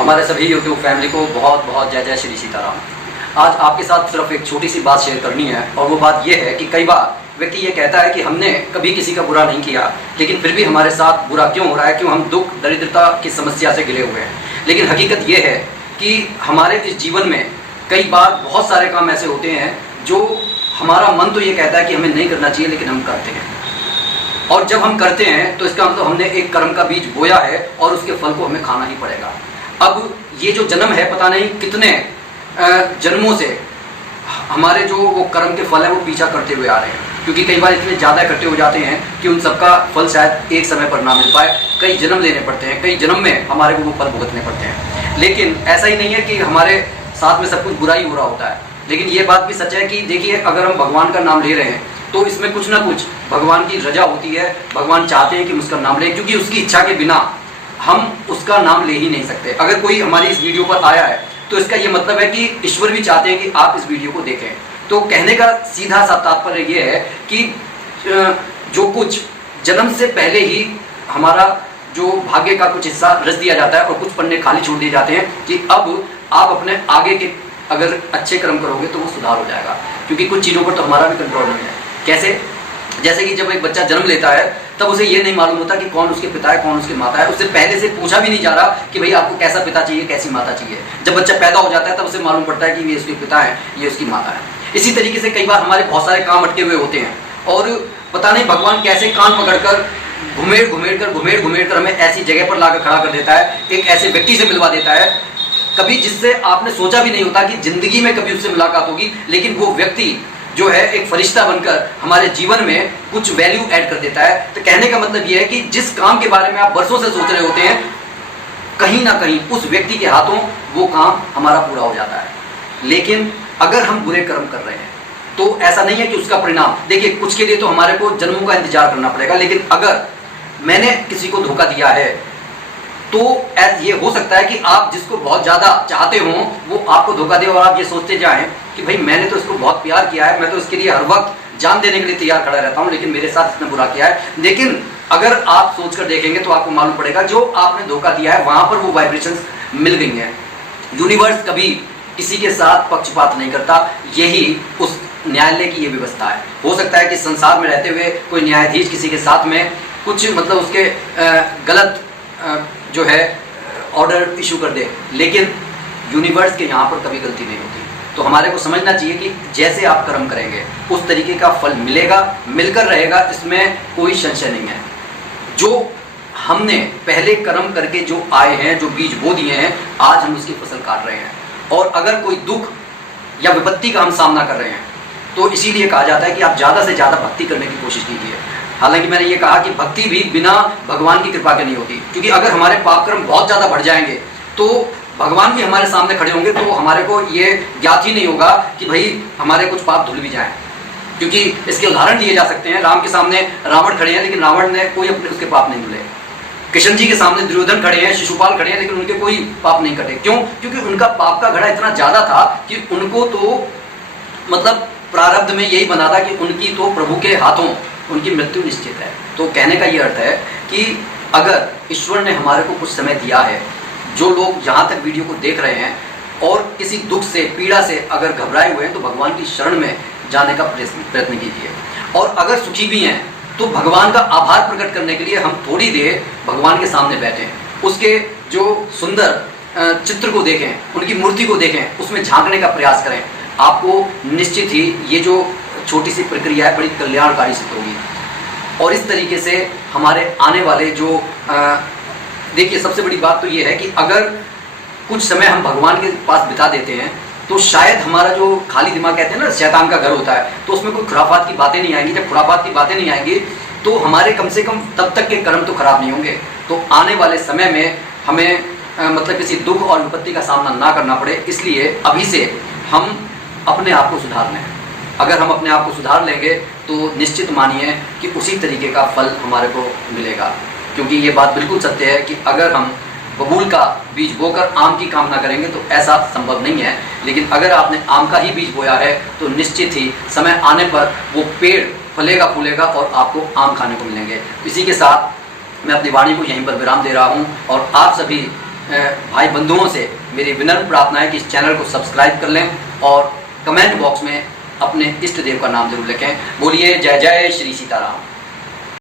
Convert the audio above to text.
हमारे सभी YouTube family को बहुत बहुत जय जय श्री सीताराम। आज आपके साथ सिर्फ एक छोटी सी बात शेयर करनी है और वो बात ये है कि कई बार व्यक्ति ये कहता है कि हमने कभी किसी का बुरा नहीं किया, लेकिन फिर भी हमारे साथ बुरा क्यों हो रहा है, क्यों हम दुख दरिद्रता की समस्या से घिरे हुए हैं। लेकिन हकीकत ये है कि हमारे इस जीवन में कई बार बहुत सारे काम ऐसे होते हैं जो हमारा मन तो ये कहता है कि हमें नहीं करना चाहिए, लेकिन हम करते हैं। और जब हम करते हैं तो इसका मतलब हमने एक कर्म का बीज बोया है और उसके फल को हमें खाना ही पड़ेगा। अब ये जो जन्म है, पता नहीं कितने जन्मों से हमारे जो वो कर्म के फल है वो पीछा करते हुए आ रहे हैं, क्योंकि कई बार इतने ज़्यादा इकट्ठे हो जाते हैं कि उन सबका फल शायद एक समय पर ना मिल पाए। कई जन्म लेने पड़ते हैं, कई जन्म में हमारे को वो फल भुगतने पड़ते हैं। लेकिन ऐसा ही नहीं है कि हमारे साथ में सब कुछ बुरा ही हो रहा होता है। लेकिन ये बात भी सच है कि देखिए, अगर हम भगवान का नाम ले रहे हैं तो इसमें कुछ ना कुछ भगवान की रजा होती है। भगवान चाहते हैं कि हम उसका नाम लें, क्योंकि उसकी इच्छा के बिना हम उसका नाम ले ही नहीं सकते। अगर कोई हमारी इस वीडियो पर आया है तो इसका ये मतलब है कि ईश्वर भी चाहते हैं कि आप इस वीडियो को देखें। तो कहने का सीधा सा तात्पर्य ये है कि जो कुछ जन्म से पहले ही हमारा जो भाग्य का कुछ हिस्सा रच दिया जाता है और कुछ पन्ने खाली छोड़ दिए जाते हैं कि अब आप अपने आगे के अगर अच्छे कर्म करोगे तो वो सुधार हो जाएगा, क्योंकि कुछ चीज़ों पर तो हमारा भी कंट्रोल नहीं है। कैसे? जैसे कि जब एक बच्चा जन्म लेता है तब उसे ये नहीं मालूम होता कि कौन उसके पिता है, कौन उसकी माता है। उससे पहले से पूछा भी नहीं जा रहा कि भाई आपको कैसा पिता चाहिए, कैसी माता चाहिए। जब बच्चा पैदा हो जाता है तब उसे मालूम पड़ता है कि ये उसके पिता है, ये उसकी माता है। इसी तरीके से कई बार हमारे बहुत सारे काम अटके हुए होते हैं और पता नहीं भगवान कैसे कान पकड़कर घुमेड़ घुमेड़ कर हमें ऐसी जगह पर लाकर खड़ा कर देता है, एक ऐसे व्यक्ति से मिलवा देता है कभी जिससे आपने सोचा भी नहीं होता कि जिंदगी में कभी उससे मुलाकात होगी। लेकिन वो व्यक्ति जो है एक फरिश्ता बनकर हमारे जीवन में कुछ वैल्यू ऐड कर देता है। तो कहने का मतलब ये है कि जिस काम के बारे में आप बरसों से सोच रहे होते हैं, कहीं ना कहीं उस व्यक्ति के हाथों वो काम हमारा पूरा हो जाता है। लेकिन अगर हम बुरे कर्म कर रहे हैं तो ऐसा नहीं है कि उसका परिणाम, देखिए कुछ के लिए तो हमारे को जन्मों का इंतजार करना पड़ेगा। लेकिन अगर मैंने किसी को धोखा दिया है तो ये हो सकता है कि आप जिसको बहुत ज़्यादा चाहते हो वो आपको धोखा दे और आप ये सोचते जाएं कि भाई मैंने तो इसको बहुत प्यार किया है, मैं तो इसके लिए हर वक्त जान देने के लिए तैयार खड़ा रहता हूं, लेकिन मेरे साथ इसने बुरा किया है। लेकिन अगर आप सोचकर देखेंगे तो आपको मालूम पड़ेगा जो आपने धोखा दिया है वहां पर वो वाइब्रेशंस मिल गई हैं। यूनिवर्स कभी किसी के साथ पक्षपात नहीं करता, यही उस न्यायालय की ये व्यवस्था है। हो सकता है कि संसार में रहते हुए कोई न्यायाधीश किसी के साथ में कुछ मतलब उसके गलत जो है ऑर्डर इशू कर दे, लेकिन यूनिवर्स के यहाँ पर कभी गलती नहीं होती। तो हमारे को समझना चाहिए कि जैसे आप कर्म करेंगे उस तरीके का फल मिलेगा, मिलकर रहेगा, इसमें कोई संशय नहीं है। जो हमने पहले कर्म करके जो आए हैं, जो बीज बो दिए हैं, आज हम उसकी फसल काट रहे हैं। और अगर कोई दुख या विपत्ति का हम सामना कर रहे हैं तो इसीलिए कहा जाता है कि आप ज़्यादा से ज़्यादा भक्ति करने की कोशिश कीजिए। हालांकि मैंने ये कहा कि भक्ति भी बिना भगवान की कृपा के नहीं होती, क्योंकि अगर हमारे पाप कर्म बहुत ज़्यादा बढ़ जाएंगे तो भगवान भी हमारे सामने खड़े होंगे तो हमारे को ये ज्ञात ही नहीं होगा कि भाई हमारे कुछ पाप धुल भी जाएं। क्योंकि इसके उदाहरण दिए जा सकते हैं। राम के सामने रावण खड़े हैं लेकिन रावण ने कोई अपने उसके पाप नहीं धुले। कृष्ण जी के सामने दुर्योधन खड़े हैं, शिशुपाल खड़े हैं, लेकिन उनके कोई पाप नहीं कटे। क्यों? क्योंकि उनका पाप का घड़ा इतना ज़्यादा था कि उनको तो मतलब प्रारब्ध में यही बना था कि उनकी तो प्रभु के हाथों उनकी मृत्यु निश्चित है। तो कहने का ये अर्थ है कि अगर ईश्वर ने हमारे को कुछ समय दिया है, जो लोग यहाँ तक वीडियो को देख रहे हैं और किसी दुख से, पीड़ा से अगर घबराए हुए हैं तो भगवान की शरण में जाने का प्रयत्न कीजिए। और अगर सुखी भी हैं तो भगवान का आभार प्रकट करने के लिए हम थोड़ी देर भगवान के सामने बैठें, उसके जो सुंदर चित्र को देखें, उनकी मूर्ति को देखें, उसमें झांकने का प्रयास करें। आपको निश्चित ही ये जो छोटी सी प्रक्रिया है बड़ी कल्याणकारी सिद्ध होगी। और इस तरीके से हमारे आने वाले जो देखिए, सबसे बड़ी बात तो ये है कि अगर कुछ समय हम भगवान के पास बिता देते हैं तो शायद हमारा जो खाली दिमाग कहते हैं ना, शैतान का घर होता है, तो उसमें कोई खुराफात की बातें नहीं आएंगी। जब खुराफात की बातें नहीं आएंगी तो हमारे कम से कम तब तक के कर्म तो खराब नहीं होंगे। तो आने वाले समय में हमें मतलब किसी दुख और विपत्ति का सामना ना करना पड़े, इसलिए अभी से हम अपने आप को सुधार लें। अगर हम अपने आप को सुधार लेंगे तो निश्चित मानिए कि उसी तरीके का फल हमारे को मिलेगा। क्योंकि ये बात बिल्कुल सत्य है कि अगर हम बबूल का बीज बोकर आम की कामना करेंगे तो ऐसा संभव नहीं है। लेकिन अगर आपने आम का ही बीज बोया है तो निश्चित ही समय आने पर वो पेड़ फलेगा फूलेगा और आपको आम खाने को मिलेंगे। इसी के साथ मैं अपनी वाणी को यहीं पर विराम दे रहा हूँ और आप सभी भाई बंधुओं से मेरी विनम्र प्रार्थना है कि इस चैनल को सब्सक्राइब कर लें और कमेंट बॉक्स में अपने इष्ट देव का नाम जरूर लिखें। बोलिए जय जय श्री सीताराम।